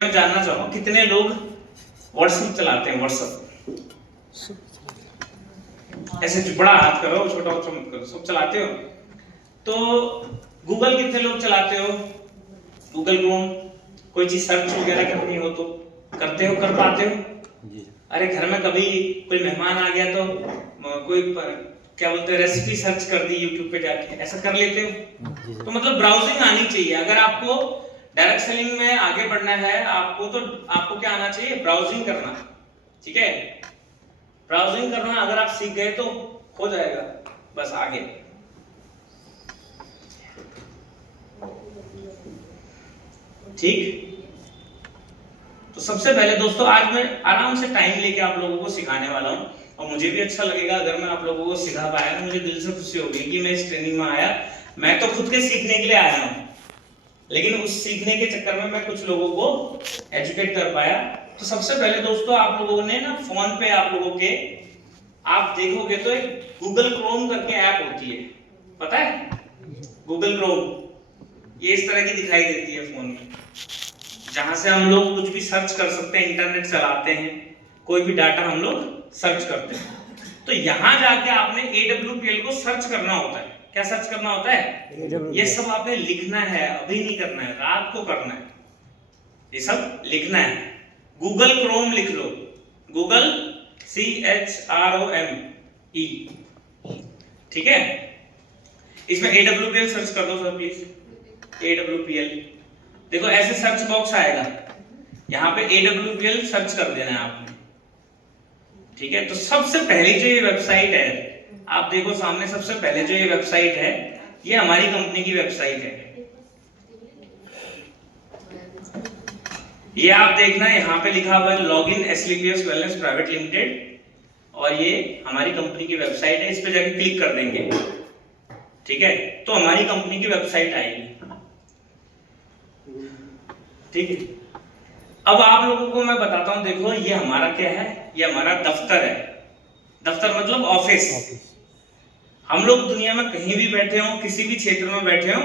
मैं जानना चाहूंगा कितने लोग व्हाट्सएप चलाते हैं। व्हाट्सएप ऐसे जो बड़ा हाथ करो, छोटा हाथ मत करो, सब चलाते हो। तो गूगल कितने लोग चलाते हो? गूगल क्रोम कोई चीज सर्च वगैरह करनी हो तो करते हो, कर पाते हो? जी। अरे घर में कभी कोई मेहमान आ गया तो कोई क्या बोलते हैं रेसिपी सर्च कर दी यूट्यूब पे जाके, ऐसा कर लेते हो? जी। तो मतलब ब्राउजिंग आनी चाहिए। अगर आपको डायरेक्ट सेलिंग में आगे बढ़ना है आपको, तो आपको क्या आना चाहिए? ब्राउजिंग करना। ठीक है, ब्राउजिंग करना अगर आप सीख गए तो हो जाएगा बस आगे। ठीक, तो सबसे पहले दोस्तों आज मैं आराम से टाइम लेके आप लोगों को सिखाने वाला हूं, और मुझे भी अच्छा लगेगा अगर मैं आप लोगों को सिखा पाया। मुझे दिल से खुशी होगी कि मैं इस ट्रेनिंग में आया। मैं तो खुद के सीखने के लिए आया हूं, लेकिन उस सीखने के चक्कर में मैं कुछ लोगों को एजुकेट कर पाया। तो सबसे पहले दोस्तों आप लोगों ने ना फोन पे आप लोगों के आप देखोगे तो एक गूगल क्रोम करके ऐप होती है, पता है? गूगल क्रोम ये इस तरह की दिखाई देती है फोन में, जहां से हम लोग कुछ भी सर्च कर सकते हैं, इंटरनेट चलाते हैं, कोई भी डाटा हम लोग सर्च करते हैं। तो यहां जाके आपने AWPL को सर्च करना होता है। क्या सर्च करना होता है? ये सब आपने लिखना है, अभी नहीं करना है, रात को करना है। ये सब लिखना है। गूगल क्रोम लिख लो, गूगल CHROME। ठीक है, इसमें AWPL सर्च कर दो सर प्लीज, AWPL। देखो ऐसे सर्च बॉक्स आएगा, यहाँ पे AWPL सर्च कर देना है आपने। ठीक है, तो सबसे पहली जो ये वेबसाइट है, आप देखो सामने सबसे पहले जो ये वेबसाइट है, ये हमारी कंपनी की वेबसाइट है। ये आप देखना यहाँ पे लिखा हुआ है लॉगिन एसलीपीएस वेलनेस प्राइवेट लिमिटेड, और ये हमारी कंपनी की वेबसाइट है। इस पे जाके क्लिक कर देंगे, ठीक है, तो हमारी कंपनी की वेबसाइट आएगी। ठीक है, अब आप लोगों को मैं बताता हूं, देखो ये हमारा क्या है, ये हमारा दफ्तर है। दफ्तर मतलब ऑफिस। हम लोग दुनिया में कहीं भी बैठे हो, किसी भी क्षेत्र में बैठे हो,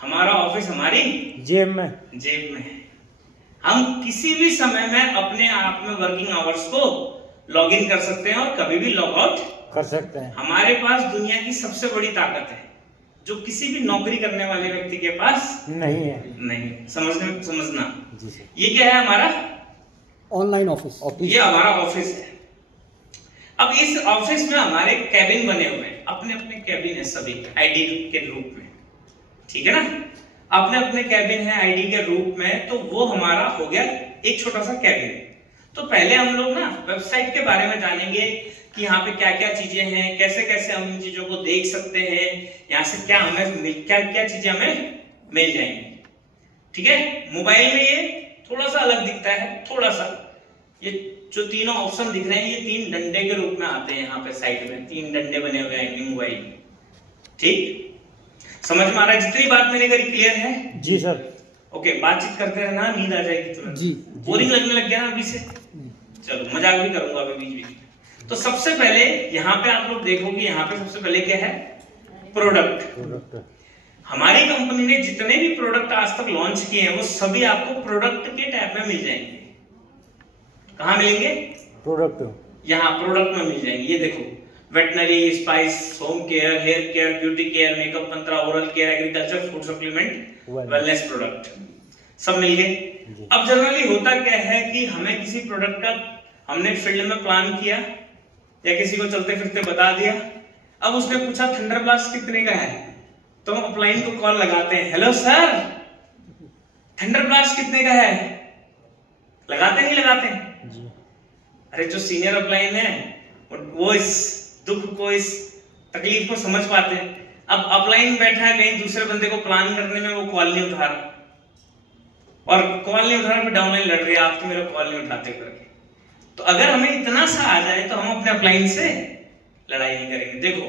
हमारा ऑफिस हमारी जेब में है। हम किसी भी समय में अपने आप में वर्किंग आवर्स को लॉग इन कर सकते हैं और कभी भी लॉग आउट कर सकते हैं। हमारे पास दुनिया की सबसे बड़ी ताकत है, जो किसी भी नौकरी करने वाले व्यक्ति के पास नहीं है। नहीं। समझना जी सर। ये क्या है? हमारा ऑनलाइन ऑफिस। ये हमारा ऑफिस है। अब इस ऑफिस में हमारे कैबिन बने हुए हैं, अपने अपने कैबिन है सभी आईडी के रूप में। ठीक है ना, अपने अपने कैबिन है आईडी के रूप में। तो वो हमारा हो गया एक छोटा सा कैबिन। तो पहले हम लोग ना वेबसाइट के बारे में जानेंगे कि यहाँ पे क्या क्या चीजें हैं, कैसे कैसे हम इन चीजों को देख सकते हैं, यहाँ से क्या हमें क्या क्या चीजें हमें मिल जाएंगी। ठीक है, मोबाइल में ये थोड़ा सा अलग दिखता है, थोड़ा सा। ये जो तीनों ऑप्शन दिख रहे हैं ये तीन डंडे के रूप में आते हैं। यहाँ पे साइड में तीन डंडे बने हुए हैं मोबाइल में। ठीक, समझ में आ रहा है? जितनी बात मैंने करी क्लियर है? जी सर। ओके, बातचीत करते रहना, नींद आ जाएगी तुरंत। जी। बोरिंग लगने लग गया ना अभी से? चलो मजाक भी करूंगा अभी बीच बीच में। तो सबसे पहले यहाँ पे आप लोग देखोगे, यहाँ पे सबसे पहले क्या है? प्रोडक्ट। हमारी कंपनी ने जितने भी प्रोडक्ट आज तक लॉन्च किए हैं वो सभी आपको प्रोडक्ट के टैब में मिल जाएंगे। कहाँ मिलेंगे? प्रोडक्ट। यहाँ प्रोडक्ट में मिल जाएंगे। ये देखो, veterinary, spice, home care, hair care, beauty care, makeup तंत्र, oral care, agriculture, food supplement, wellness product, सब मिल गए। अब जनरली होता क्या है कि हमें किसी प्रोडक्ट का हमने फील्ड में प्लान किया या किसी को चलते फिरते बता दिया, अब उसने पूछा थंडर ब्लास्ट कितने का है, तो हम अपलाइन को कॉल लगाते हैं, हेलो सर थंडर ब्लास्ट कितने का है? लगाते नहीं लगाते? जी। अरे जो सीनियर अपलाइन है वो इस दुख को, इस तकलीफ को समझ पाते हैं। अब अपलाइन बैठा है कहीं दूसरे बंदे को प्लान करने में, वो कॉल नहीं उठा रहा, और कॉल नहीं उठा रहा, फिर डाउनलाइन लड़ रही है, आप तो मेरा कॉल नहीं उठाते करके। तो अगर हमें इतना सा आ जाए तो हम अपने अपलाइन से लड़ाई नहीं करेंगे। देखो,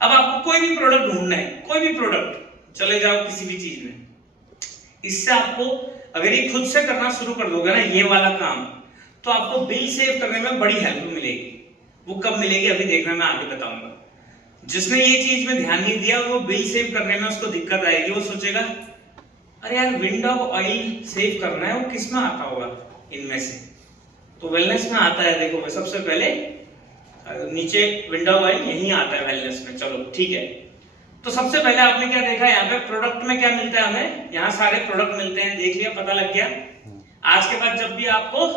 अब आपको कोई भी प्रोडक्ट ढूंढना है, कोई भी प्रोडक्ट, चले जाओ किसी भी चीज में, इससे आपको अगर ये खुद से करना शुरू कर दोगे ना ये वाला काम, तो आपको बिल सेव करने में बड़ी हेल्प मिलेगी। वो कब मिलेगी अभी देखना, मैं आगे बताऊंगा। जिसने ये चीज में ध्यान नहीं दिया वो बिल सेव करने में उसको दिक्कत आएगी। वो सोचेगा अरे यार विंडो ऑयल सेव करना है, वो किस में आता होगा इनमें से? तो वेलनेस में आता है। देखो सबसे पहले नीचे विंडो ऑयल यहीं आता है वेलनेस में। चलो ठीक है, तो सबसे पहले आपने क्या देखा यहाँ पे प्रोडक्ट में क्या मिलता है हमें? यहाँ सारे प्रोडक्ट मिलते हैं, देख लिया, पता लग गया। आज के बाद जब भी आपको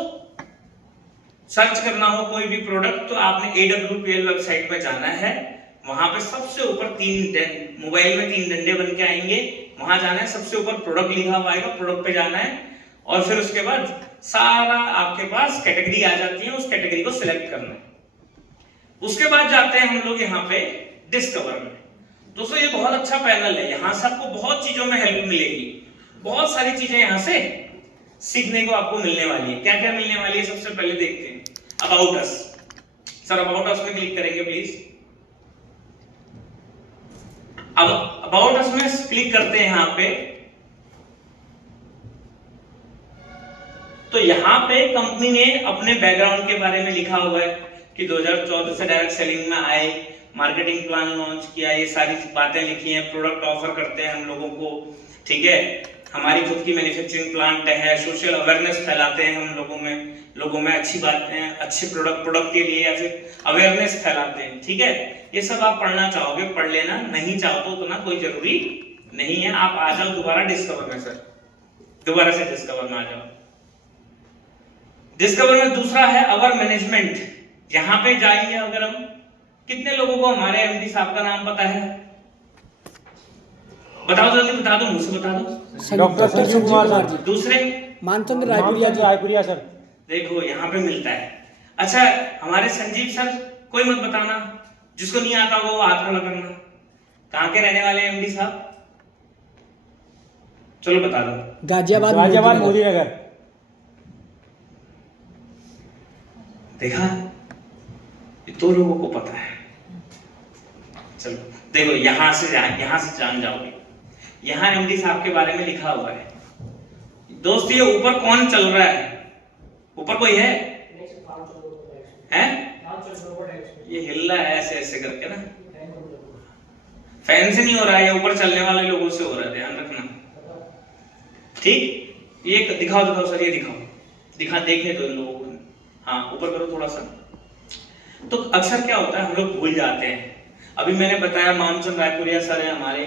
सर्च करना हो कोई भी प्रोडक्ट तो आपने AWPL वेबसाइट पे जाना है। वहां पे सबसे ऊपर मोबाइल में 3 डंडे बन के आएंगे, वहां जाना है, सबसे ऊपर प्रोडक्ट लिखा हुआ आएगा, प्रोडक्ट पे जाना है और फिर उसके बाद सारा आपके पास कैटेगरी आ जाती है, उस कैटेगरी को सिलेक्ट करना है। उसके बाद जाते हैं हम लोग यहाँ पे डिस्कवर में। दोस्तों ये बहुत अच्छा पैनल है, यहाँ से आपको बहुत चीजों में हेल्प मिलेगी, बहुत सारी चीजें यहाँ से सीखने को आपको मिलने वाली है। क्या क्या मिलने वाली है सबसे पहले देखते हैं। About us, sir about us में क्लिक करेंगे प्लीज। अब अबाउट अस में क्लिक करते हैं यहाँ पे, तो यहाँ पे कंपनी ने अपने बैकग्राउंड के बारे में लिखा हुआ है कि 2014 से डायरेक्ट सेलिंग में आए, मार्केटिंग प्लान लॉन्च किया, ये सारी बातें लिखी हैं। प्रोडक्ट ऑफर करते हैं हम लोगों को, ठीक है, हमारी खुद की मैन्युफैक्चरिंग प्लांट है, सोशल अवेयरनेस फैलाते हैं हम लोगों में अच्छी बातें, अच्छे प्रोडक्ट के लिए या फिर अवेयरनेस फैलाते हैं, ठीक है। ये सब आप पढ़ना चाहोगे पढ़ लेना, नहीं चाहो तो उतना कोई जरूरी नहीं है। आप आ जाओ दोबारा डिस्कवर में, सर दोबारा से डिस्कवर में आ जाओ। डिस्कवर में दूसरा है अवर मैनेजमेंट। यहां पे जाएंगे अगर हम, कितने लोगों को हमारे एमडी साहब का नाम पता है? बताओ जल्दी, बता दो, मुझसे बता दो। Doctor Sanjeev Kumar sir. दूसरे? मानचंद्र रायपुरिया जी। रायपुरिया सर। देखो यहाँ पे मिलता है। अच्छा हमारे संजीव सर, कोई मत बताना, जिसको नहीं आता वो हाथ खड़ा करना। कहाँ के रहने वाले हैं एमडी साहब? चलो बता दो। गाजियाबाद मोदी नगर। देखा, ये तो लोगों को पता है। चलो देखो यहां से जान जाओगे। यहाँ एमडी साहब के बारे में लिखा हुआ है। दोस्त ये ऊपर कौन चल रहा है? ऊपर कोई है? ये हिल रहा है ऐसे ऐसे करके ना, फैन से नहीं हो रहा है, ये ऊपर चलने वाले लोगों से हो रहा है, ध्यान रखना, ठीक। ये दिखाओ सर, ये दिखा देखने दो इन लोगों को। हाँ ऊपर करो थोड़ा सा। तो अक्सर क्या होता है हम लोग भूल जाते हैं। अभी मैंने बताया मानचंद रायपुरिया सर है हमारे,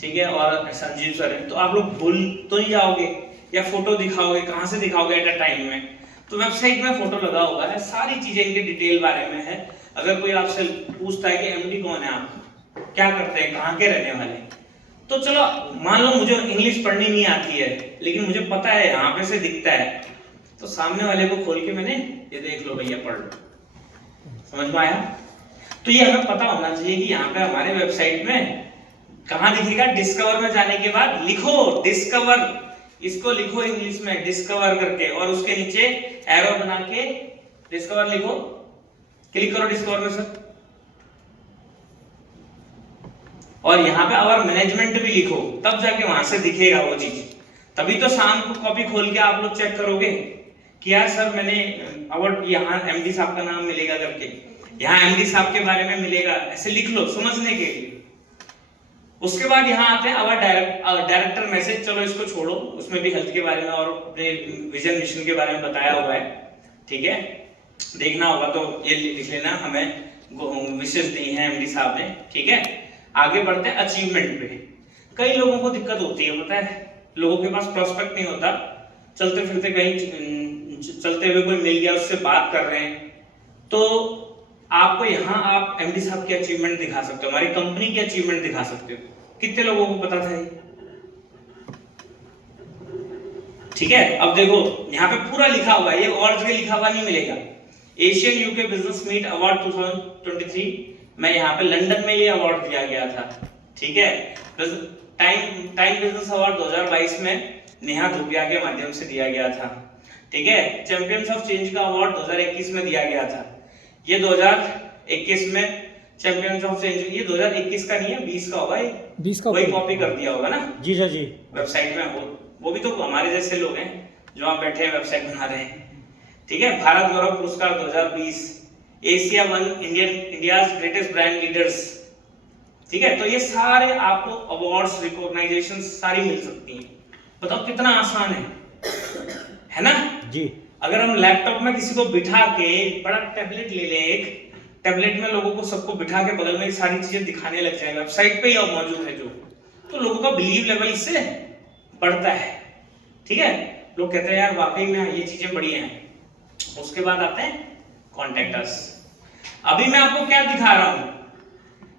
ठीक है, और संजीव सर है, तो आप लोग भूल तो नहीं जाओगे, या फोटो दिखाओगे, कहाँ से दिखाओगे एट अ टाइम में? तो वेबसाइट में फोटो लगा हुआ है, सारी चीजें इनके डिटेल बारे में है। अगर कोई आपसे पूछता है कि एमडी कौन है, आप क्या करते हैं, कहाँ के रहने वाले, तो चलो मान लो मुझे इंग्लिश पढ़नी नहीं आती है, लेकिन मुझे पता है यहाँ पे से दिखता है, तो सामने वाले को खोल के मैंने ये देख लो भैया, पढ़ लो। समझ में आया? तो ये हमें पता होना चाहिए कि यहाँ पे हमारे वेबसाइट में कहाँ दिखेगा। डिस्कवर में जाने के बाद लिखो डिस्कवर, इसको लिखो इंग्लिश में डिस्कवर करके, और उसके नीचे एरो बना के डिस्कवर लिखो, क्लिक करो डिस्कवर में सर, और यहाँ पे आवर मैनेजमेंट भी लिखो, तब जाके वहां से दिखेगा वो चीज। तभी तो शाम को कॉपी खोल के आप लोग चेक करोगे कि यार सर मैंने अवार्ड, यहाँ एमडी साहब का नाम मिलेगा करके, यहाँ एमडी साहब के बारे में मिलेगा, ऐसे लिख लो समझने के लिए। उसके बाद यहाँ आते हैं अवर डायरेक्टर मैसेज। चलो इसको छोड़ो, उसमें भी हेल्थ के बारे में और अपने विजन मिशन के बारे में बताया हुआ है, ठीक है, देखना होगा तो ये लिख लेना, हमें विशेष दी है एमडी साहब ने, ठीक है। आगे बढ़ते हैं अचीवमेंट पे। कई लोगों को दिक्कत होती है, पता है, लोगों के पास प्रोस्पेक्ट नहीं होता, चलते फिरते कहीं चलते हुए कोई मिल गया, उससे बात कर रहे हैं, तो आपको यहाँ आप एमडी साहब की अचीवमेंट दिखा सकते हो, हमारी कंपनी की अचीवमेंट दिखा सकते हो। कितने लोगों को पता था ये? ठीक है, अब देखो यहाँ पे पूरा लिखा हुआ है, ये और जगह लिखा हुआ नहीं मिलेगा। Asian UK business meet award 2023 में यहाँ पे लंदन में ये अवार्ड दिया गया था, ठीक है। टाइम बिजनेस अवार्ड 2022 में नेहा धूपिया के माध्यम से दिया गया था, ठीक है। चैंपियंस ऑफ चेंज का अवार्ड 2021 में दिया गया था, ये 2021 में चैंपियंस ऑफ चेंज, ये 2021 का नहीं है, 20 का होगा, ये 20 का वही कॉपी कर दिया होगा ना जी सर जी, वेबसाइट में हो, वो भी तो हमारे जैसे लोग हैं जो आप बैठे हैं वेबसाइट बना रहे हैं, ठीक है। भारत गौरव पुरस्कार 2020, Asia one India's greatest brand leaders, ठीक है। तो ये सारे आपको अवार्ड्स, रिकॉग्नाइजेशन सारी मिल सकती हैं, बताओ कितना आसान है ना? जी। अगर हम लैपटॉप में किसी को बिठा के बड़ा टैबलेट ले लें, एक टैबलेट में लोगों को सबको बिठा के बगल में सारी चीजें दिखाने लग जाए, वेबसाइट पे ही अब मौजूद है जो, तो लोगों का बिलीव लेवल इससे बढ़ता है। ठीक है, लोग कहते हैं यार वाकई में ये चीजें बढ़िया हैं। उसके बाद आते हैं कॉन्टैक्ट अस। अभी मैं आपको क्या दिखा रहा हूं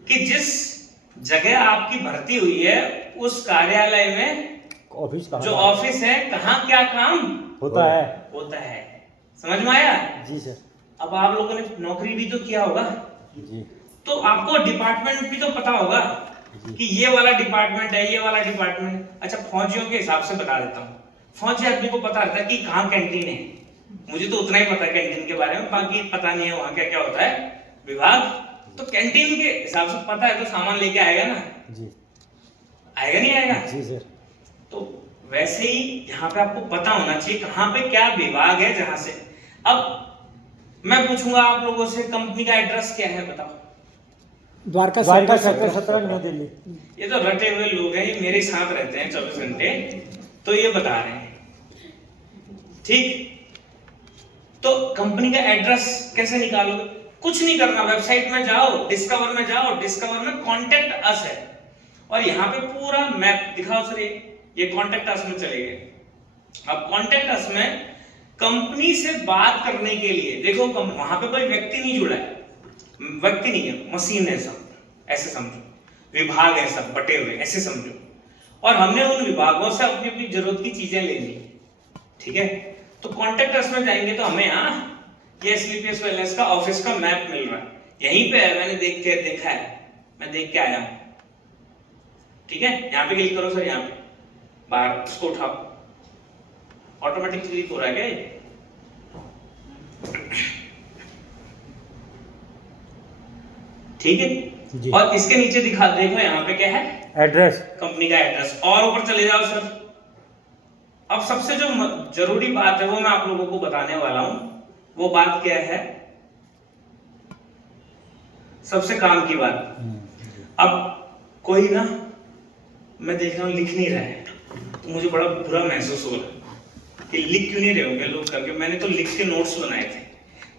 कि जिस जगह आपकी भर्ती हुई है उस कार्यालय में, ऑफिस कहाँ जो का? ऑफिस है, कहाँ क्या काम होता है। समझ में आया? जी सर। अब आप लोगों ने नौकरी भी तो किया होगा, जी। तो आपको डिपार्टमेंट भी तो पता होगा कि ये वाला डिपार्टमेंट है, ये वाला डिपार्टमेंट। अच्छा, फौजियों के हिसाब से बता देता हूँ। फौजी आदमी को पता रहता है कि कहाँ कैंटीन है, मुझे तो उतना ही पता है कैंटीन के बारे में, बाकी पता नहीं है वहाँ क्या क्या होता है विभाग। तो कैंटीन के हिसाब से पता है तो सामान लेके आएगा ना? जी। आएगा नहीं आएगा? जी सर। तो वैसे ही यहाँ पे आपको पता होना चाहिए कहाँ पे क्या विभाग है जहां से। अब मैं पूछूंगा आप लोगों से, कंपनी का एड्रेस क्या है बताओ? Dwarka sector sector 17 new Delhi. ये तो रटे हुए लोग हैं, ये मेरे साथ रहते हैं 24 घंटे, तो ये बता रहे हैं। ठीक, तो कंपनी का एड्रेस कैसे निकालोगे? कुछ नहीं करना, वेबसाइट में जाओ, डिस्कवर में जाओ, डिस्कवर में कॉन्टेक्ट अस है और यहाँ पे पूरा मैप दिखाओ सर। ये कॉन्टेक्ट अस में चले गए। अब कॉन्टेक्ट अस में कंपनी से बात करने के लिए देखो, वहां पे कोई व्यक्ति नहीं जुड़ा है, व्यक्ति नहीं है, मशीन है सब, ऐसे समझो, विभाग है सब बटे हुए, ऐसे समझो। और हमने उन विभागों से अपनी अपनी जरूरत की चीजें लेनी, ठीक है? तो कॉन्टेक्ट अस में जाएंगे तो हमें यहाँ ये स्लीपियस वेलनेस का ऑफिस का मैप मिल रहा है, यहीं पे है, मैंने देखा है, मैं देख के आया हूं। ठीक है, यहाँ पे क्लिक करो सर, यहाँ पे बाहर उसको उठाओ, ऑटोमेटिक क्लिक हो रहा है क्या ये? ठीक है, और इसके नीचे दिखा देखो यहाँ पे क्या है, एड्रेस, कंपनी का एड्रेस। और ऊपर चले जाओ सर। अब सबसे जो जरूरी बात है वो मैं आप लोगों को बताने वाला हूं। वो बात क्या है? सबसे काम की बात। अब कोई ना, मैं देख रहा हूं लिख नहीं रहा है, तो मुझे बड़ा बुरा महसूस हो रहा है कि लिख क्यों नहीं रहे होंगे लोग करके। मैंने तो लिख के नोट्स बनाए थे।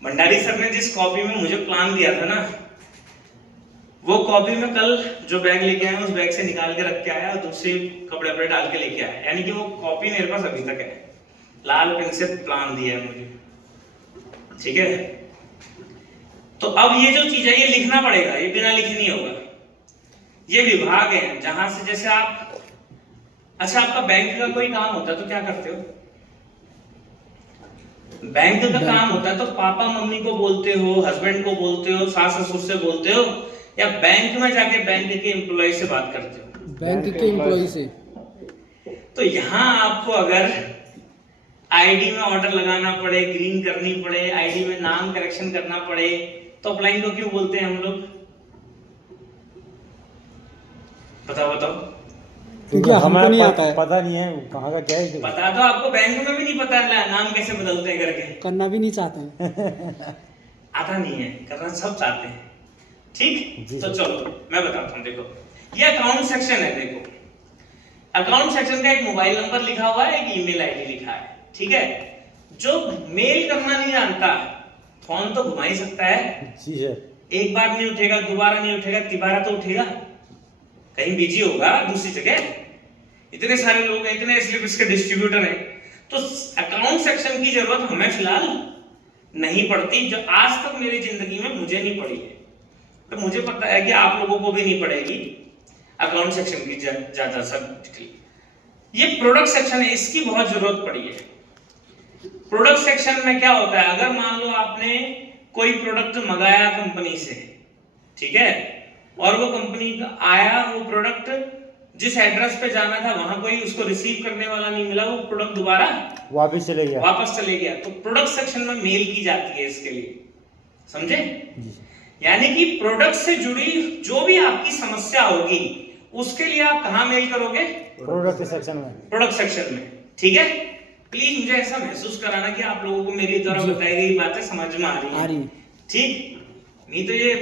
भंडारी सर ने जिस कॉपी में मुझे प्लान दिया था ना, वो कॉपी में कल जो बैग लेके आया उस बैग से निकाल के रख के आया और दूसरे कपड़े पर डाल के लेके आया, यानी कि वो कॉपी मेरे पास अभी तक है। लाल पेन से प्लान दिया है मुझे, ठीक है? तो अब ये जो चीज है ये लिखना पड़ेगा, ये बिना लिखे नहीं होगा। ये विभाग है जहां से, जैसे आप, अच्छा आपका बैंक का कोई काम होता है तो क्या करते हो? बैंक का काम होता है तो पापा मम्मी को बोलते हो, हस्बैंड को बोलते हो, सास ससुर से बोलते हो, या बैंक में जाके बैंक के एम्प्लॉय से बात करते हो? बैंक के एम्प्लॉय से। तो यहाँ आपको अगर आईडी में ऑर्डर लगाना पड़े, ग्रीन करनी पड़े, आईडी में नाम करेक्शन करना पड़े, तो अपलाइन को क्यों बोलते हैं हम लोग? बताओ बताओ। क्योंकि हमको नहीं आता है, पता नहीं है कहाँ का क्या है। पता तो आपको बैंक में भी नहीं पता है नाम कैसे बदलते हैं करके, करना भी नहीं चाहते हैं। आता नहीं है, करना सब चाहते हैं। ठीक, तो चलो मैं बताता हूँ। देखो ये अकाउंट सेक्शन है। देखो अकाउंट सेक्शन का एक मोबाइल नंबर लिखा हुआ है, एक ईमेल आईडी लिखा है, ठीक है? जो मेल करना नहीं जानता, फोन तो घुमा ही सकता है। जी सर। एक बार नहीं उठेगा, दोबारा नहीं उठेगा, तिबारा तो उठेगा, कहीं बिजी होगा दूसरी जगह। इतने सारे लोग हैं, इतने स्लिप्स के डिस्ट्रीब्यूटर हैं, तो अकाउंट सेक्शन की जरूरत हमें फिलहाल नहीं पड़ती, जो आज तक मेरी जिंदगी में मुझे नहीं पड़ी है। तो मुझे पता है कि आप लोगों को भी नहीं पड़ेगी अकाउंट सेक्शन की ज्यादा सब। ये प्रोडक्ट सेक्शन है, इसकी बहुत जरूरत पड़ी है। प्रोडक्ट सेक्शन में क्या होता है? अगर मान लो आपने कोई प्रोडक्ट मंगाया कंपनी से, ठीक है, और वो कंपनी का आया, वो प्रोडक्ट जिस एड्रेस पे जाना था वहां कोई उसको रिसीव करने वाला नहीं मिला, वो प्रोडक्ट दोबारा वापस चले गया, तो प्रोडक्ट सेक्शन में मेल की जाती है इसके लिए, समझे? यानी कि प्रोडक्ट से जुड़ी जो भी आपकी समस्या होगी उसके लिए आप कहां मेल करोगे? प्रोडक्ट सेक्शन में, ठीक है? प्लीज मुझे ऐसा महसूस कराना कि आप लोगों को मेरी द्वारा बताई गई बातें समझ में आ रही है, ठीक? नहीं तो ये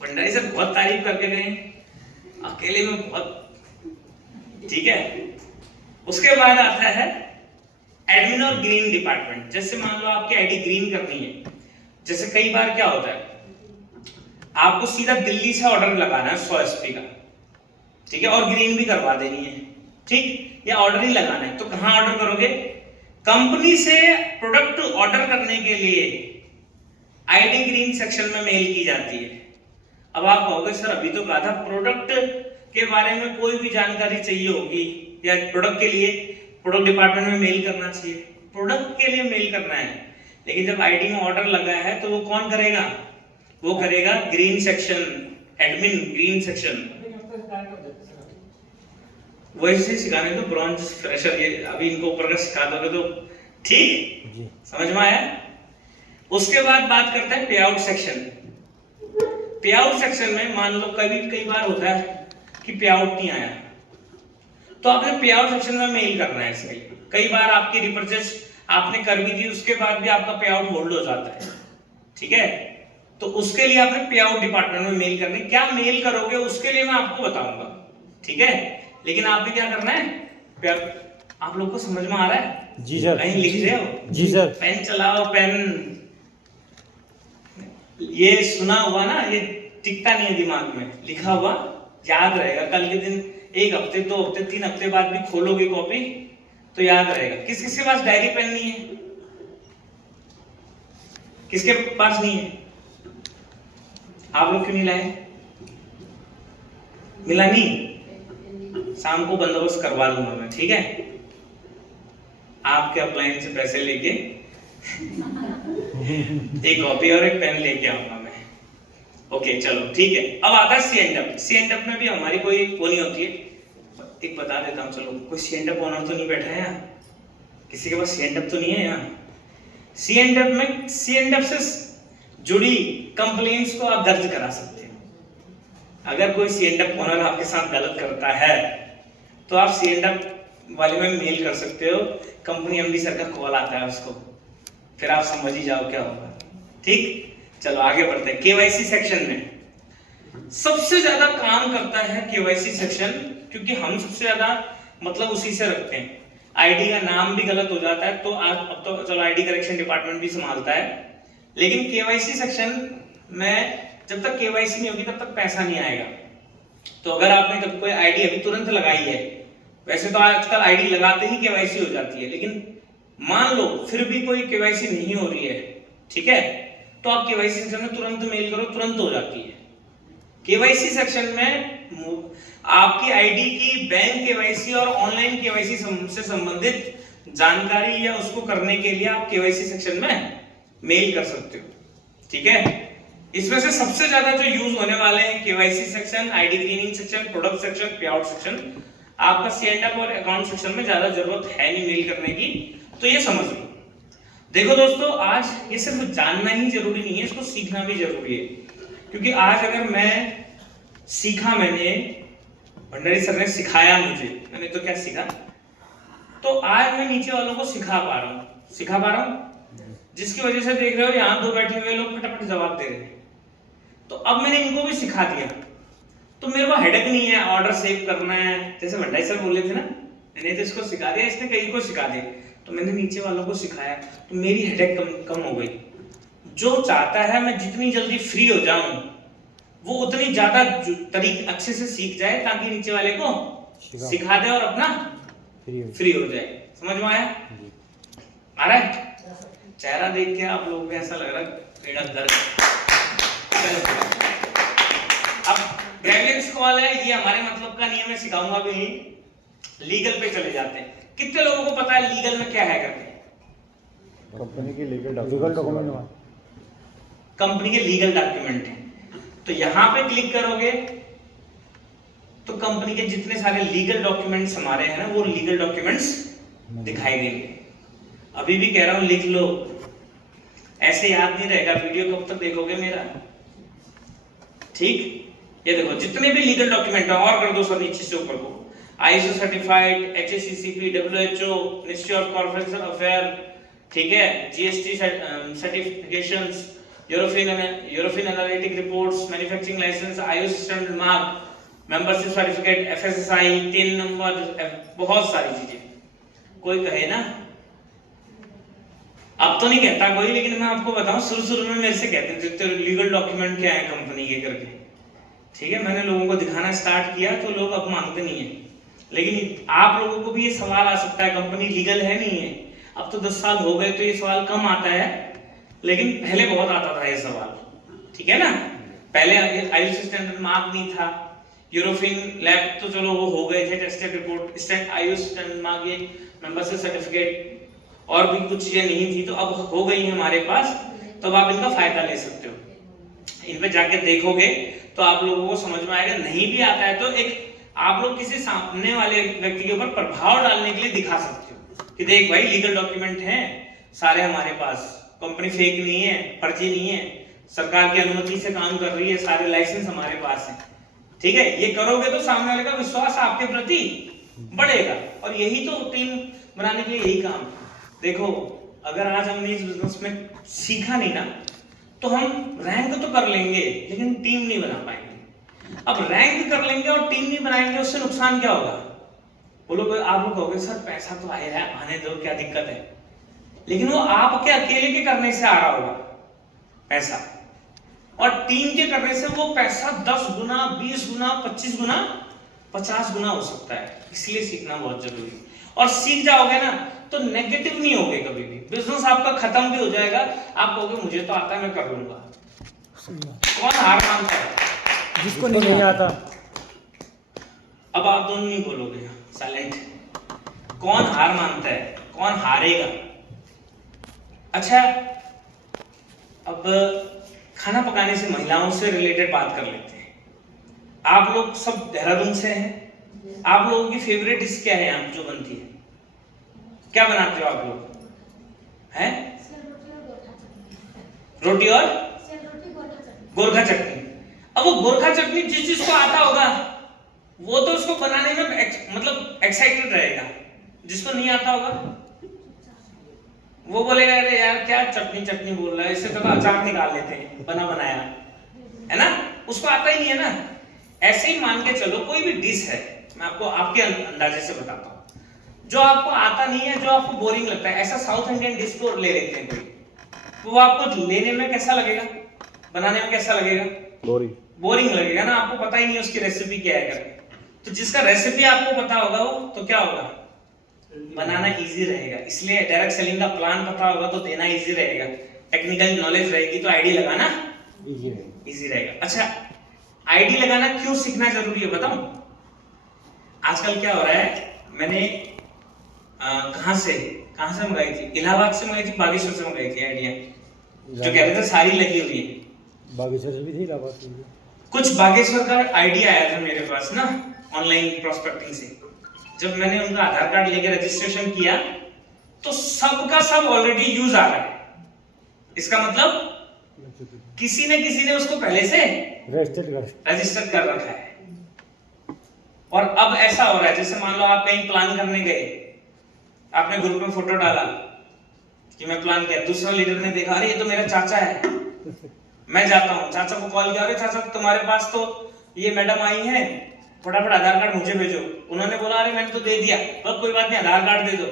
भंडारी सर बहुत तारीफ करके गए अकेले में बहुत, ठीक है? उसके बाद आता है एडमिन और ग्रीन डिपार्टमेंट। जैसे मान लो आपकी आईडी ग्रीन करनी है, जैसे कई बार क्या होता है आपको सीधा दिल्ली से ऑर्डर लगाना है 100 SP का, ठीक है, और ग्रीन भी करवा देनी है, ठीक, या ऑर्डर ही लगाना है, तो कहां ऑर्डर करोगे? कंपनी से प्रोडक्ट ऑर्डर करने के लिए आईडी ग्रीन सेक्शन में मेल की जाती है। अब आप कहोगे सर अभी तो कहा था प्रोडक्ट के बारे में कोई भी जानकारी चाहिए होगी या प्रोडक्ट के लिए प्रोडक्ट डिपार्टमेंट में मेल करना चाहिए, प्रोडक्ट के लिए मेल करना है, लेकिन जब आईडी में ऑर्डर लगा है तो वो कौन करेगा? वो करेगा green section, admin green section. वैसे सिखाने तो ब्रॉन्ज फ्रेशर, ये अभी इनको ऊपर का सिखा दोगे तो ठीक, समझ में आया? उसके बाद बात करते हैं पे आउट सेक्शन। पे आउट सेक्शन में मान लो कई बार होता है कि पे आउट नहीं आया, तो आपने पे आउट सेक्शन में मेल करना है इसके लिए। कई बार आपकी रिपर्चेस आपने कर भी दी, उसके बाद भी आपका पे आउट होल्ड हो जाता है, ठीक है, तो उसके लिए आपने पे आउट डिपार्टमेंट में मेल करनी। क्या मेल करोगे उसके लिए मैं आपको बताऊंगा, ठीक है, लेकिन आपने क्या करना है? आप लोग को समझ में आ रहा है? जी सर। कहीं लिख रहे हो? जी सर। पेन चलाओ, पेन। ये सुना हुआ ना, ये टिकता नहीं है दिमाग में, लिखा हुआ याद रहेगा। कल के दिन 1 हफ्ते 2 हफ्ते 3 हफ्ते बाद भी खोलोगे कॉपी तो याद रहेगा। किस किसके पास डायरी पेन नहीं है? किसके पास नहीं है? आप लोग क्यों नहीं लाए? मिला नहीं? शाम को बंदोबस्त करवा लूंगा मैं, ठीक है, आपके अपलाइन से पैसे लेके एक कॉपी और एक पेन लेके आऊंगा मैं। ओके चलो ठीक है। अब आता है C and up. C and up में भी हमारी कोई वो नहीं होती है, एक बता देता हूँ, चलो कोई सी एंड अप ओनर तो नहीं बैठा है यहाँ, किसी के पास सी एंड अप तो नहीं है यहाँ। सी एंड अप में सी एंड अप से जुड़ी कंप्लेंट्स को आप दर्ज करा सकते हैं। अगर कोई सी एंड अप ओनर आपके साथ गलत करता है तो आप सी एंड अप वाले में मेल कर सकते हो, कंपनी एमडी सर का कॉल आता है उसको, फिर आप समझ ही जाओ क्या होगा, ठीक। चलो आगे बढ़ते हैं। केवाईसी सेक्शन में सबसे ज्यादा काम करता है केवाईसी सेक्शन, क्योंकि हम सबसे ज्यादा मतलब उसी से रखते हैं। आईडी का नाम भी गलत हो जाता है तो अब तो चलो आईडी करेक्शन डिपार्टमेंट भी संभालता है, लेकिन केवाईसी सेक्शन में जब तक केवाईसी नहीं होगी तब तक पैसा नहीं आएगा। तो अगर आपने कभी कोई आईडी अभी तुरंत लगाई है, वैसे तो आजकल आईडी लगाते ही केवाईसी हो जाती है, लेकिन मान लो फिर भी कोई केवाईसी नहीं हो रही है, ठीक है, तो आप केवाईसी सेक्शन में तुरंत मेल करो, तुरंत हो जाती है। केवाईसी सेक्शन में आपकी आईडी की बैंक केवाईसी और ऑनलाइन केवाईसी से संबंधित जानकारी या उसको करने के लिए आप केवाईसी सेक्शन में मेल कर सकते हो, ठीक है। इसमें से सबसे ज्यादा जो यूज होने वाले हैं KYC section, ID cleaning section, product section, पे आउट सेक्शन। आपका सी एंड अप और अकाउंट सेक्शन में ज्यादा जरूरत है नहीं मेल करने की, तो ये समझ लो। देखो दोस्तों, आज ये सिर्फ जानना ही जरूरी नहीं है, इसको सीखना भी जरूरी है, क्योंकि आज अगर मैं सीखा, मैंने भंडारी सर ने सिखाया मुझे, मैंने तो क्या सीखा, तो आज मैं नीचे वालों को सिखा पा रहा हूं, जिसकी वजह से देख रहे हो यहाँ 2 बैठे हुए लोग फटाफट जवाब दे रहे हैं। तो अब मैंने इनको भी सिखा दिया, तो मेरे को हेडेक नहीं है ऑर्डर सेव करना है। जैसे भंडारी सर बोले थे ना, मैंने तो इसको सिखा दिया, इसने कई को सिखा दिया, तो मैंने नीचे वालों को सिखाया, तो मेरी हेडेक कम हो गई। जो चाहता है मैं जितनी जल्दी फ्री हो जाऊं, वो उतनी ज्यादा तरीके अच्छे से सीख जाए, ताकि नीचे वाले को सिखा दे और अपना फ्री हो जाए। समझ में आया? आ रहा है? चेहरा देख के आप लोगों को ऐसा लग रहा है दर्द। अब ग्रेवियंस कॉल है, ये हमारे मतलब का नियम है, सिखाऊंगा भी नहीं। लीगल पे चले जाते हैं। कितने लोगों को पता है लीगल में क्या है करके? कंपनी के लीगल डॉक्यूमेंट, कंपनी के लीगल डॉक्यूमेंट है। तो यहां पे क्लिक करोगे तो कंपनी के जितने सारे लीगल डॉक्यूमेंट्स हमारे हैं ना, वो लीगल डॉक्यूमेंट्स दिखाई देंगे। अभी भी कह रहा हूं लिख लो, ऐसे याद नहीं रहेगा, वीडियो कब तक देखोगे मेरा, ठीक। ये देखो जितने भी लीगल डॉक्यूमेंट है, और कर दो सर नीचे से ऊपर को, ISO certified, HACCP, WHO, ministry of corporation affair, ठीक है, GST certifications, European analytic reports, manufacturing license, ISO standard mark, membership certificate, FSSAI, 3 number, बहुत सारी चीजें। कोई कहे ना, अब तो नहीं कहता कोई, लेकिन मैं आपको बताऊं शुरू में मेरे से कहते थे तेरे लीगल डॉक्यूमेंट क्या है कंपनी के करके, ठीक है। मैंने लोगों को दिखाना स्टार्ट किया तो लोग अब मानते नहीं है। लेकिन आप लोगों को भी ये सवाल आ सकता है कंपनी लीगल है नहीं है। अब तो 10 साल हो गए तो ये सवाल कम आता है, लेकिन पहले बहुत आता था ये सवाल, ठीक है ना। पहले आईएलटीएस स्टैंडर्ड मार्क नहीं था, यूरोपियन लैब तो चलो वो हो गए थे, tested report IELTS standard mark, ये मेंबरशिप सर्टिफिकेट और भी कुछ चीजें नहीं थी, तो अब हो गई है हमारे पास, तो अब आप इनका फायदा ले सकते हो। इन पे जाके देखोगे तो आप लोगों को समझ में आएगा। नहीं भी आता है तो एक आप लोग किसी सामने वाले व्यक्ति के ऊपर प्रभाव डालने के लिए दिखा सकते हो कि देख भाई लीगल डॉक्यूमेंट हैं सारे हमारे पास, कंपनी फेक नहीं है, फर्जी नहीं है, सरकार की अनुमति से काम कर रही है, सारे लाइसेंस हमारे पास हैं, ठीक है। ये करोगे तो सामने वाले का विश्वास आपके प्रति बढ़ेगा, और यही तो टीम बनाने के लिए यही काम है। देखो अगर आज हमने इस बिजनेस में सीखा नहीं ना, तो हम रैंक तो कर लेंगे लेकिन टीम नहीं बना पाएंगे। अब रैंक कर लेंगे और टीम नहीं बनाएंगे, उससे नुकसान क्या होगा? बोलोगे, आप लोग कहोगे सर पैसा तो आया है, आने दो, क्या दिक्कत है, लेकिन वो आपके अकेले के करने से आ रहा होगा पैसा, और टीम के करने से वो पैसा 10 गुना, 20 गुना, 25 गुना, 50 गुना हो सकता है। इसलिए सीखना बहुत जरूरी है, और सीख जाओगे ना तो नेगेटिव नहीं होगे कभी भी। बिजनेस आपका खत्म भी हो जाएगा, आप कहोगे मुझे तो आता है, मैं कर लूंगा। कौन हार मानता है? जिसको नहीं आता। अब आप दोनों नहीं बोलोगे, साइलेंट। कौन हार मानता है, कौन हारेगा? अच्छा, अब खाना पकाने से, महिलाओं से रिलेटेड बात कर लेते हैं। आप लोग सब देहरादून से हैं, आप लोगों की फेवरेट डिश क्या है यहाँ जो बनती है? क्या बनाते हो आप लोग? हैं? रोटी और गोरखा चटनी। अब वो गोरखा चटनी जिस जिसको आता होगा वो तो उसको बनाने में मतलब एक्साइटेड रहेगा, जिसको नहीं आता होगा वो बोलेगा अरे यार क्या चटनी चटनी बोल रहा है, इससे तो अचार निकाल लेते हैं बना बनाया, है ना। उसको आता ही नहीं है ना। ऐसे ही मान के चलो कोई भी डिश है, मैं आपको आपके अंदाजे से बताता हूँ, जो आपको आता नहीं है, जो आपको बोरिंग लगता है, ऐसा साउथ इंडियन डिश को ले लेते हैं कोई, तो वो आपको लेने में कैसा लगेगा, बनाने में कैसा लगेगा? बोरिंग लगेगा ना, आपको पता ही नहीं उसकी रेसिपी क्या है करके। तो जिसका रेसिपी आपको पता होगा वो तो क्या होगा, बनाना इजी रहेगा। इसलिए डायरेक्ट सेलिंग का प्लान पता होगा तो देना इजी रहेगा, टेक्निकल नॉलेज रहेगी तो आईडी लगाना इजी रहेगा। अच्छा, आईडी लगाना क्यों सीखना जरूरी है बताऊं? आजकल क्या हो रहा है, मैंने कहां से मंगाई थी, इलाहाबाद से मंगाई थी, बागेश्वर से मंगाई थी आइडिया, जो कह रहे थे सारी लगी हुई है। बागेश्वर से भी थी, इलाहाबाद से भी। कुछ बागेश्वर का आइडिया आया था मेरे पास ना ऑनलाइन प्रोस्पेक्टिंग से। जब मैंने उनका आधार कार्ड लेके रजिस्ट्रेशन किया तो सबका सब ऑलरेडी यूज आ रहा है। इसका मतलब किसी ने उसको पहले से रजिस्टर कर रखा है। और अब ऐसा हो रहा है, जैसे मान लो आप कहीं प्लान करने गए, आपने ग्रुप में फोटो डाला कि मैं प्लान किया, दूसरा लीडर ने देखा अरे ये तो मेरा चाचा है, मैं जाता हूँ, चाचा को कॉल किया, अरे चाचा तुम्हारे पास तो ये मैडम आई हैं, फटाफट आधार कार्ड मुझे भेजो। उन्होंने बोला अरे मैंने तो दे दिया, पर कोई बात नहीं आधार कार्ड दे दो।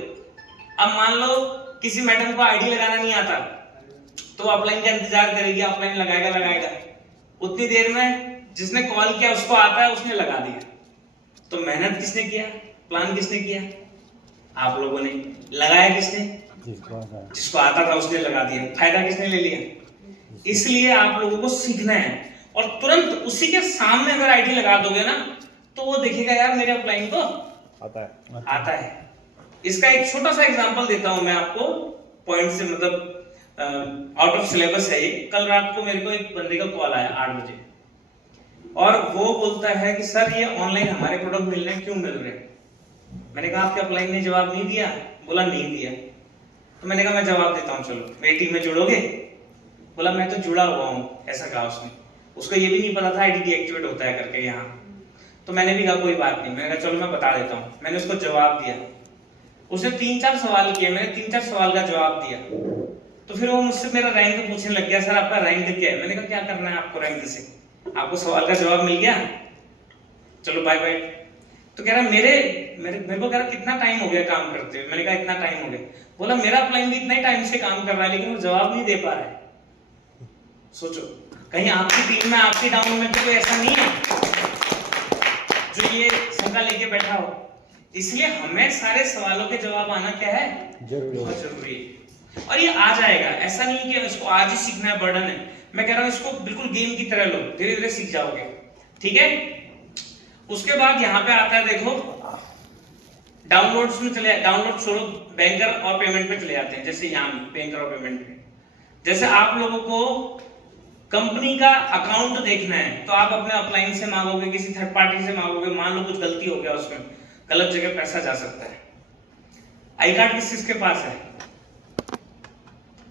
अब मान लो किसी मैडम को आईडी लगाना नहीं आता तो ऑफलाइन का इंतजार करेगी, ऑफलाइन लगाएगा, उतनी देर में जिसने कॉल किया उसको आता है, उसने लगा दिया। तो मेहनत किसने किया, प्लान किसने किया? आप लोगों ने। लगाया किसने? जिसको आता था उसने लगा दिया। फायदा किसने ले लिया? इसलिए आप लोगों को सीखना है, और तुरंत उसी के सामने अगर आईडी लगा दोगे ना तो वो देखेगा यार मेरे अपलाइन को आता है। इसका एक छोटा सा एग्जांपल देता हूं मैं आपको, पॉइंट से, मतलब आउट ऑफ सिलेबस है ये। कल रात को मेरे को एक बंदे का कॉल आया 8 बजे, और वो बोलता है कि सर ये ऑनलाइन हमारे प्रोडक्ट मिल रहे हैं, क्यों मिल रहे हैं? मैंने कहा आपके अपलाइन ने जवाब नहीं दिया? बोला नहीं दिया। तो मैंने कहा मैं जवाब देता हूँ, चलो मेरी टीम में जुड़ोगे? बोला मैं तो जुड़ा हुआ हूँ, ऐसा कहा उसने। उसको ये भी नहीं पता था आईडी डीएक्टिवेट होता है करके यहाँ। तो मैंने भी कहा कोई बात नहीं, मैंने कहा चलो मैं बता देता हूँ। मैंने उसको जवाब दिया, उसने 3-4 सवाल किए, मैंने 3-4 सवाल का जवाब दिया। तो फिर वो मुझसे मेरा रैंक पूछने लग गया, सर आपका रैंक क्या है? मैंने कहा क्या करना है आपको रैंक से, आपको सवाल का जवाब मिल गया, चलो बाय बाय। तो कह रहा मेरे को कह रहा कितना टाइम हो गया काम करते हुए। मैंने कहा इतना टाइम हो गया। बोला मेरा अपलाइन भी इतना ही टाइम से काम कर रहा है लेकिन वो जवाब नहीं दे पा रहा है। सोचो कहीं आपकी टीम में, आपकी डाउन में तो कोई ऐसा नहीं है जो ये शंका लेके बैठा हो। इसलिए हमें सारे सवालों के जवाब आना क्या है, बहुत जरूरी है। और ये आ जाएगा, ऐसा नहीं कि इसको आज ही सीखना है, बर्डन है। मैं कह रहा हूं इसको बिल्कुल गेम की तरह लो, धीरे धीरे सीख जाओगे, ठीक है। उसके बाद यहाँ पे आता है, देखो डाउनलोड्स में चले, डाउनलोड छोड़ो, बैंकर और पेमेंट में चले जाते हैं। जैसे यहाँ बैंकर और पेमेंट में, जैसे आप लोगों को कंपनी का अकाउंट देखना है तो आप अपने अपलाइन से मांगोगे, किसी थर्ड पार्टी से मांगोगे। मान लो कुछ गलती हो गया, उसमें गलत जगह पैसा जा सकता है। आई कार्ड किसके पास है?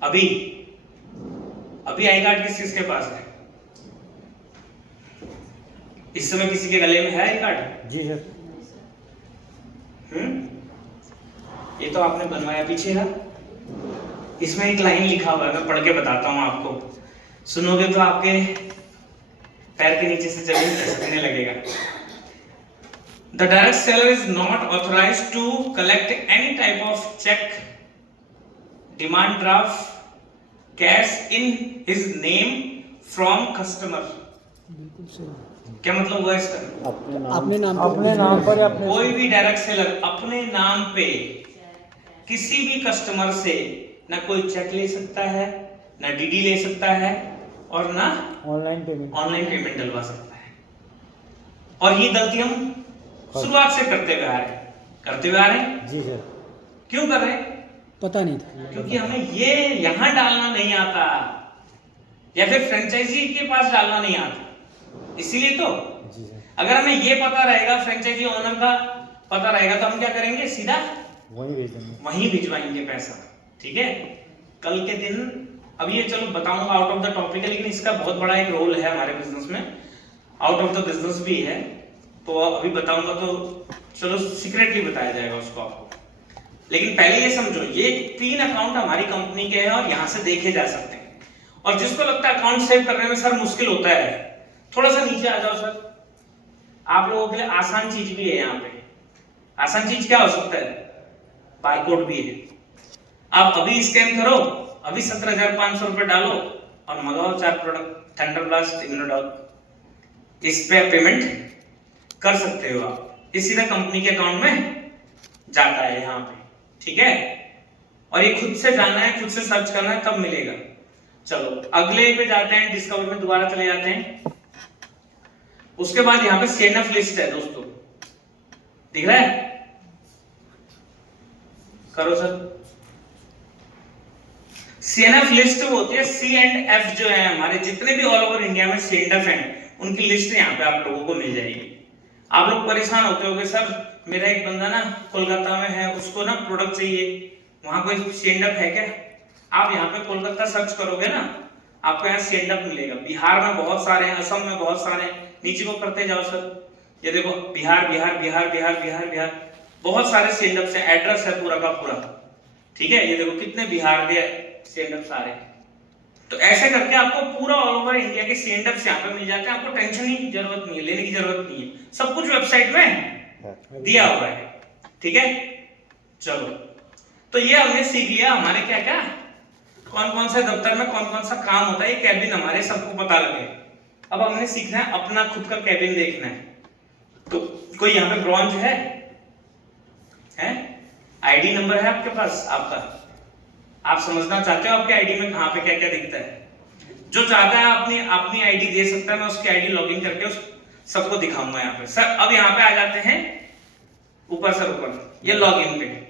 अभी आई कार्ड किसके पास है? इस समय किसी के गले में है आई कार्ड? Ji sir. ये तो आपने बनवाया पीछे है। इसमें एक लाइन लिखा हुआ है, मैं पढ़ के बताता हूं आपको, सुनोगे तो आपके पैर के नीचे से जमीन खिसकने लगेगा। The direct seller is not authorized to collect any type of check, demand draft, cash in his name from customer। बिल्कुल सही। क्या मतलब हुआ इसका? अपने नाम पर या अपने कोई भी डायरेक्ट सेलर अपने नाम पे किसी भी कस्टमर से ना कोई चेक ले सकता है, ना डीडी ले सकता है, और ना ऑनलाइन पेमेंट डलवा सकता है। और ये गलती हम शुरुआत से करते हुए आ रहे हैं जी सर। क्यों कर रहे हैं? पता नहीं था, क्योंकि हमें ये यहां डालना नहीं आता, या फिर फ्रेंचाइजी के पास डालना नहीं आता। इसीलिए तो जी सर। अगर हमें ये पता रहेगा, फ्रेंचाइजी ओनर का पता रहेगा, तो हम क्या करेंगे, सीधा वहीं भिजवाएंगे पैसा, ठीक है। कल के दिन, अब ये चलो बताऊंगा, आउट ऑफ द टॉपिक है, लेकिन इसका बहुत बड़ा एक रोल है हमारे बिजनेस में, आउट ऑफ द बिजनेस भी है, तो अभी बताऊंगा, तो चलो सीक्रेटली बताया जाएगा उसको आपको। लेकिन पहले ये समझो, ये 3 अकाउंट हमारी कंपनी के हैं और यहां से देखे जा सकते हैं। और जिसको लगता है अकाउंट सेव करने में सर मुश्किल होता है, थोड़ा सा नीचे आ जाओ सर। आप लोगों के लिए आसान चीज भी है यहाँ पे। आसान चीज क्या हो सकता है? बारकोड भी है। आप अभी स्कैन करो, अभी 17,500 रुपए डालो और मंगाओ 4 प्रोडक्ट थंडर ब्लास्ट इम्यूनोडॉग। इस पे पेमेंट कर सकते हो आप, ये सीधा कंपनी के अकाउंट में जाता है यहाँ पे, ठीक है। और ये खुद से जाना है, खुद से सर्च करना है, तब मिलेगा। चलो अगले पे जाते हैं, डिस्कवर में दोबारा चले जाते हैं। उसके बाद यहाँ पे सीएनएफ लिस्ट है दोस्तों, दिख रहा है? करो सर। सीएनएफ लिस्ट होती है, सी एंड एफ जो है हमारे जितने भी ऑल ओवर इंडिया में सी एंड एफ हैं, उनकी लिस्ट यहाँ पे आप लोगों को मिल जाएगी। आप लोग परेशान होते होंगे, सर मेरा एक बंदा ना कोलकाता में है, उसको ना प्रोडक्ट चाहिए, वहां कोई सी एंड एफ है क्या? आप यहाँ पे कोलकाता सर्च करोगे ना, आपको यहाँ सी एंड एफ मिलेगा। बिहार में बहुत सारे हैं, असम में बहुत सारे हैं, नीचे को करते जाओ सर। ये देखो बिहार बिहार बिहार बिहार बिहार बिहार, बहुत सारे सी एंड एफ से एड्रेस है पूरा का पूरा, ठीक है। ये देखो कितने बिहार के सी एंड एफ सारे। तो ऐसे करके आपको पूरा ऑल ओवर इंडिया के सी एंड एफ यहाँ पे मिल जाते हैं। आपको टेंशन की जरूरत नहीं है, लेने की जरूरत नहीं है, सब कुछ वेबसाइट में दिया हुआ है, ठीक है। चलो तो ये हमने सीख लिया हमारे क्या क्या, कौन कौन से दफ्तर में कौन कौन सा काम होता है, ये कैबिन हमारे सबको पता लगे। अब हमने सीखना है अपना खुद का कैबिन देखना है। तो कोई यहाँ पे ब्रॉन्ज है? आईडी नंबर है आपके पास? आपका आप समझना चाहते हो आपके आईडी में कहाँ पे क्या क्या दिखता है? जो चाहता है अपनी आईडी दे सकता है, मैं उसकी आईडी लॉगिन करके उस सबको दिखाऊंगा यहाँ पे। सर अब यहाँ पे आ जाते हैं ऊपर, ये लॉगिन पे